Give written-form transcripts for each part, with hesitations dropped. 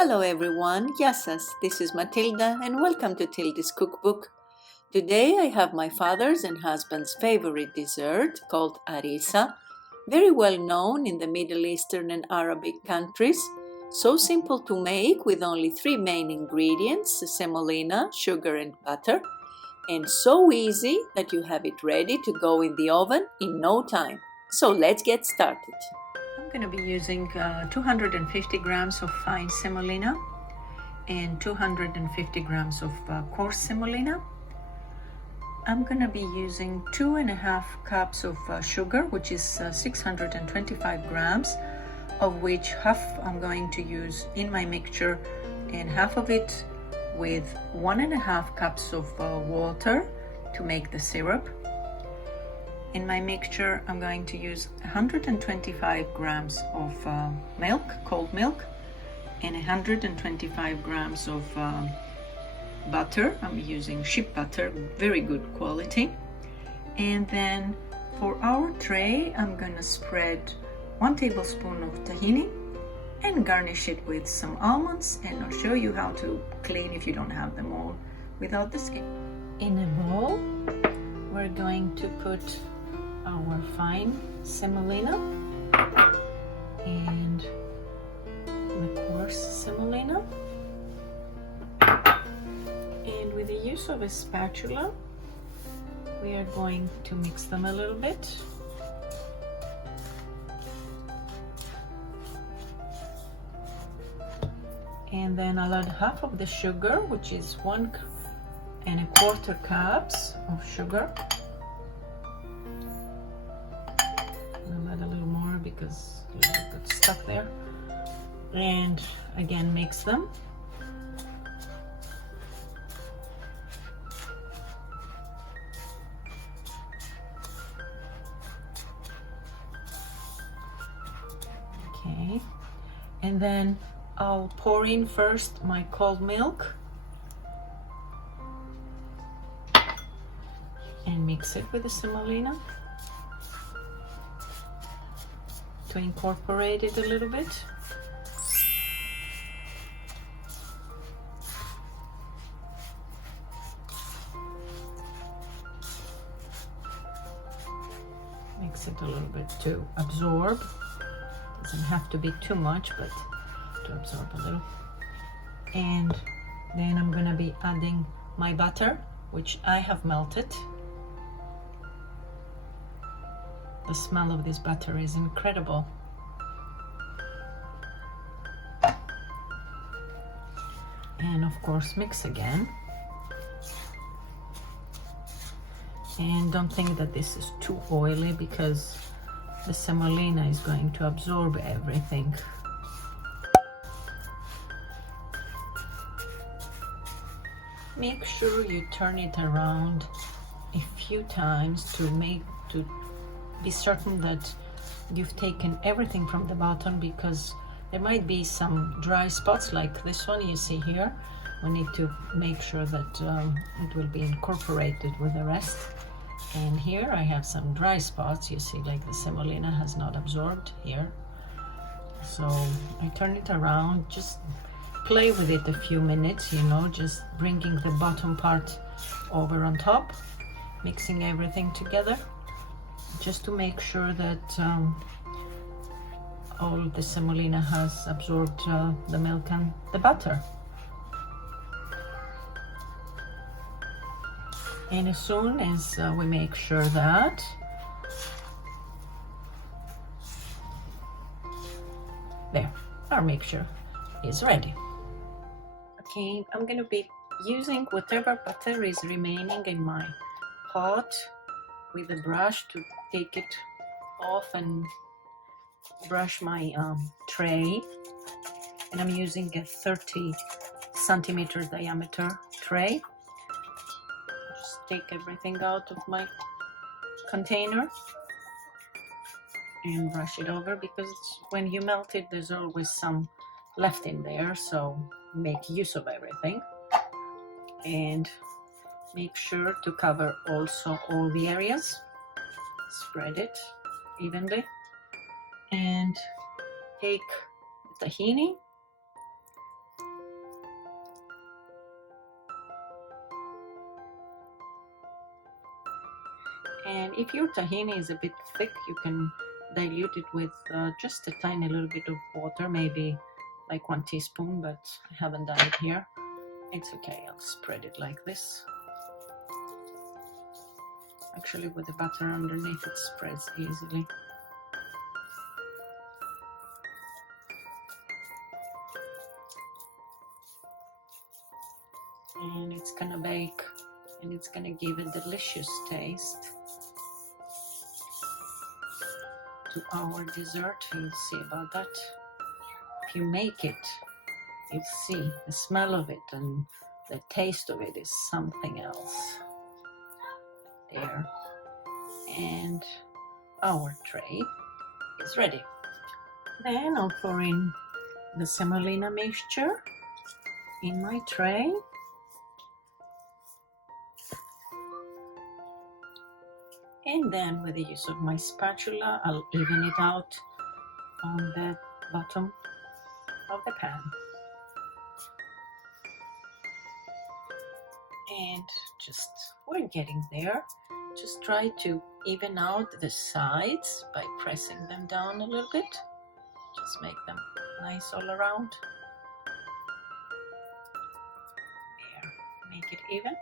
Hello everyone, Γεια σας. This is Matilda and welcome to Tilda's cookbook. Today I have my father's and husband's favorite dessert called ARISSA, very well known in the Middle Eastern and Arabic countries, so simple to make with only 3 main ingredients, semolina, sugar and butter, and so easy that you have it ready to go in the oven in no time. So let's get started. I'm going to be using 250 grams of fine semolina and 250 grams of coarse semolina. I'm going to be using 2.5 cups of sugar, which is 625 grams, of which half I'm going to use in my mixture and half of it with 1.5 cups of water to make the syrup. In my mixture, I'm going to use 125 grams of milk, cold milk, and 125 grams of butter. I'm using sheep butter, very good quality. And then for our tray, I'm going to spread 1 tablespoon of tahini and garnish it with some almonds, and I'll show you how to clean if you don't have them all without the skin. In a bowl, we're going to put our fine semolina and the coarse semolina, and with the use of a spatula we are going to mix them a little bit. And then I'll add half of the sugar, which is 1.25 cups of sugar. I'll add a little more because it got stuck there. And again, mix them. Okay, and then I'll pour in first my cold milk and mix it with the semolina to incorporate it a little bit. Mix it a little bit to absorb. Doesn't have to be too much, but to absorb a little. And then I'm gonna be adding my butter, which I have melted. The smell of this butter is incredible. And of course, mix again. And don't think that this is too oily because the semolina is going to absorb everything. Make sure you turn it around a few times to be certain that you've taken everything from the bottom, because there might be some dry spots like this one you see here. We need to make sure that it will be incorporated with the rest. And here I have some dry spots, you see, like the semolina has not absorbed here. So I turn it around, just play with it a few minutes, you know, just bringing the bottom part over on top, mixing everything together, just to make sure that all the semolina has absorbed the milk and the butter. And as soon as we make sure that there, our mixture is ready. Okay, I'm gonna be using whatever butter is remaining in my pot with a brush to take it off and brush my tray. And I'm using a 30 centimeter diameter tray. Just take everything out of my container and brush it over, because when you melt it there's always some left in there, so make use of everything. And make sure to cover also all the areas. Spread it evenly and take tahini And if your tahini is a bit thick, you can dilute it with just a tiny little bit of water, maybe like 1 teaspoon, but I haven't done it here. It's okay, I'll spread it like this. Actually, with the butter underneath, it spreads easily. And it's gonna bake, and it's gonna give a delicious taste to our dessert. You'll see about that. If you make it, you'll see the smell of it and the taste of it is something else. There. And our tray is ready. Then I'll pour in the semolina mixture in my tray. And then with the use of my spatula, I'll even it out on the bottom of the pan. And just, we're getting there. Just try to even out the sides by pressing them down a little bit. Just make them nice all around. There, make it even.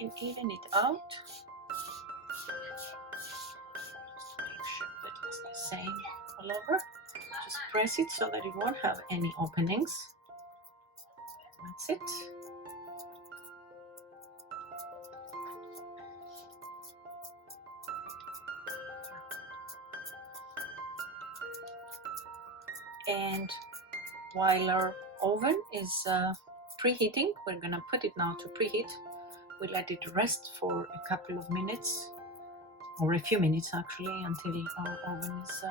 And even it out. Make sure that it's the same all over. Just press it so that it won't have any openings. That's it. And while our oven is preheating, we're gonna put it now to preheat. We let it rest for a couple of minutes, or a few minutes actually, until our oven is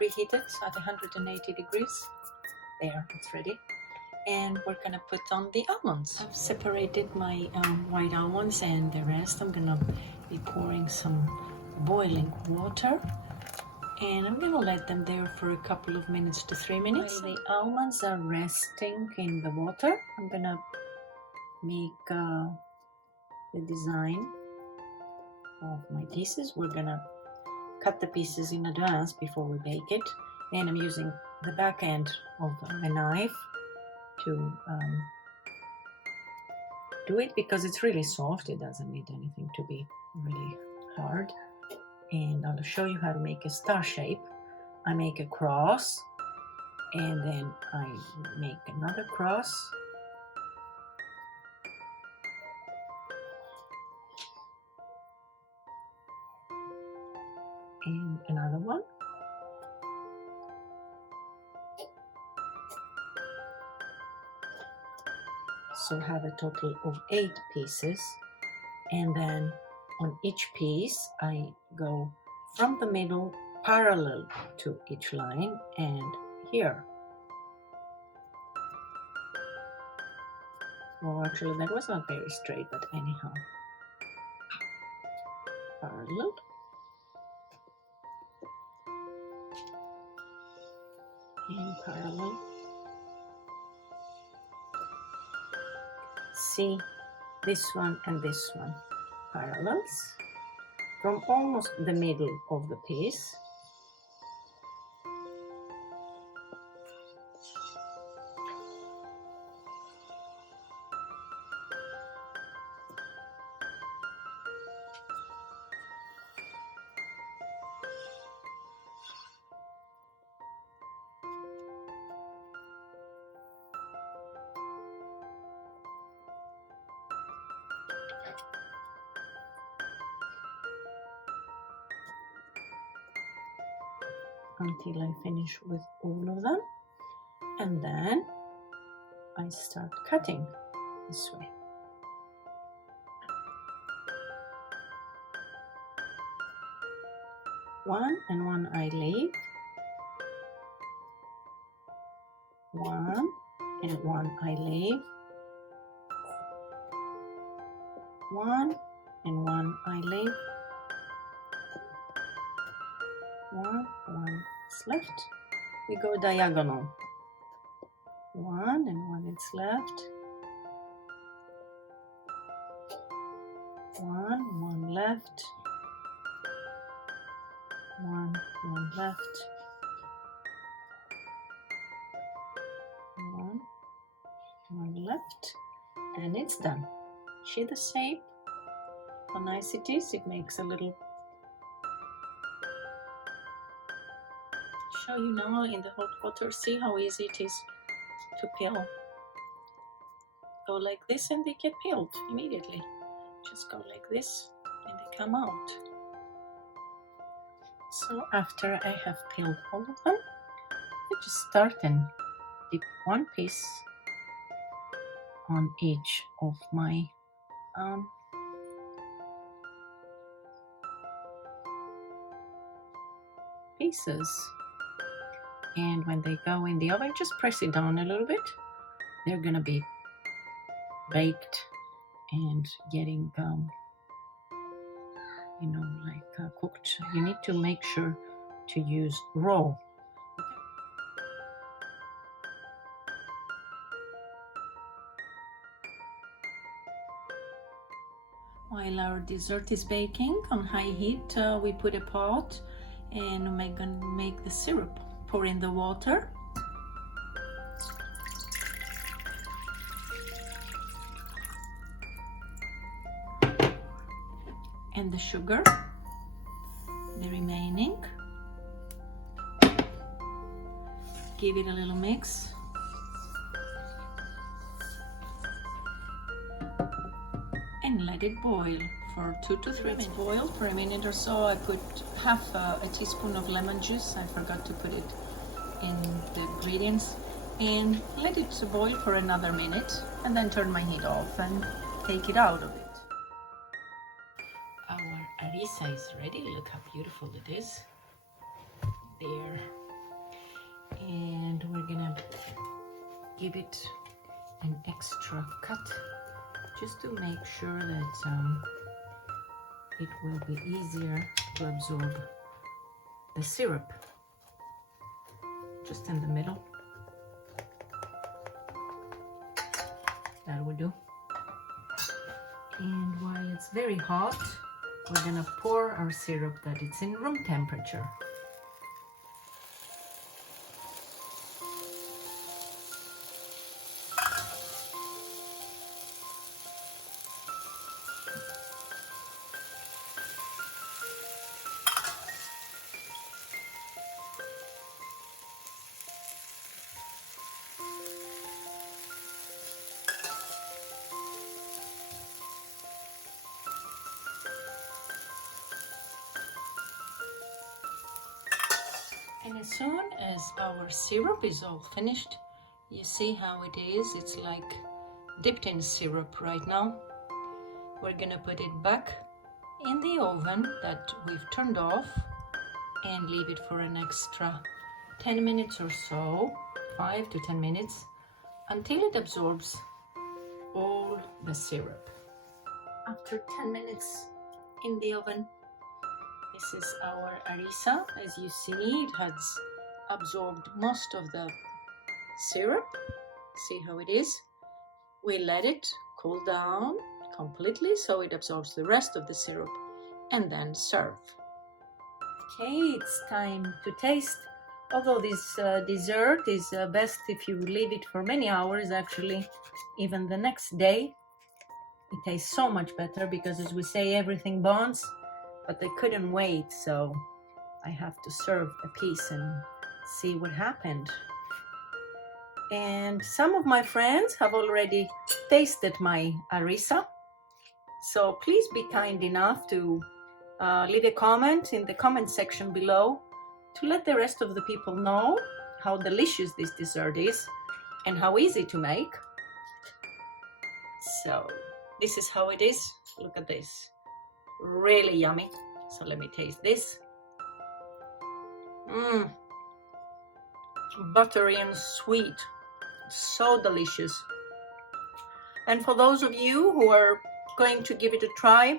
preheated at 180 degrees. There, it's ready. And we're gonna put on the almonds. I've separated my white almonds, and the rest I'm gonna be pouring some boiling water, and I'm gonna let them there for a couple of minutes to 3 minutes. While the almonds are resting in the water, I'm gonna make the design of my pieces. We're gonna cut the pieces in advance before we bake it, and I'm using the back end of a knife to do it because it's really soft. It doesn't need anything to be really hard. And I'll show you how to make a star shape. I make a cross, and then I make another cross, and another one, so have a total of 8 pieces. And then on each piece I go from the middle parallel to each line, and here, well, actually that was not very straight, but anyhow, parallel, and parallel. See, this one and this one parallels from almost the middle of the piece. Until I finish with all of them, and then I start cutting this way. One and one I leave, one and one I leave, one and one I leave, one is left. We go diagonal. One, and one it's left. One left. One left. One left. And it's done. See the shape? How nice it is. It makes a little... Show you now in the hot water. See how easy it is to peel. Go like this and they get peeled immediately. Just go like this and they come out. So after I have peeled all of them, I just start and dip one piece on each of my pieces. And when they go in the oven, just press it down a little bit. They're gonna be baked and getting cooked. You need to make sure to use raw. While our dessert is baking on high heat, we put a pot and we're gonna make the syrup. Pour in the water. And the sugar, the remaining. Give it a little mix. And let it boil for 2 to 3 minutes. Boil for a minute or so. I put half a teaspoon of lemon juice. I forgot to put it in the ingredients. And let it boil for another minute. And then turn my heat off and take it out of it. Our Arissa is ready. Look how beautiful it is. There. And we're gonna give it an extra cut just to make sure that it will be easier to absorb the syrup. Just in the middle. That will do. And while it's very hot, we're gonna pour our syrup that it's in room temperature. And as soon as our syrup is all finished, you see how it is. It's like dipped in syrup right now. We're gonna put it back in the oven that we've turned off and leave it for an extra 10 minutes or so, 5 to 10 minutes, until it absorbs all the syrup. After 10 minutes in the oven, this is our Arissa. As you see, it has absorbed most of the syrup. See how it is? We let it cool down completely so it absorbs the rest of the syrup and then serve. Okay, it's time to taste. Although this dessert is best if you leave it for many hours, actually, even the next day. It tastes so much better because, as we say, everything bonds. But I couldn't wait, so I have to serve a piece and see what happened. And some of my friends have already tasted my Arissa, so please be kind enough to leave a comment in the comment section below to let the rest of the people know how delicious this dessert is and how easy to make. So this is how it is. Look at this. Really yummy. So let me taste this. Buttery and sweet. So delicious. And for those of you who are going to give it a try,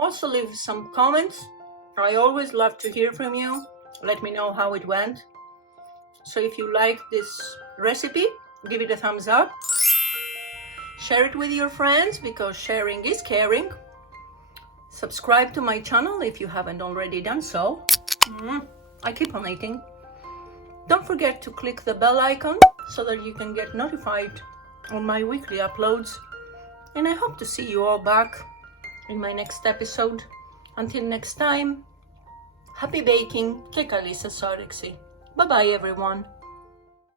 also leave some comments. I always love to hear from you. Let me know how it went. So if you like this recipe, give it a thumbs up. Share it with your friends because sharing is caring. Subscribe to my channel if you haven't already done so. I keep on eating. Don't forget to click the bell icon so that you can get notified on my weekly uploads. And I hope to see you all back in my next episode. Until next time, happy baking και καλή σας όρεξη. Bye bye everyone.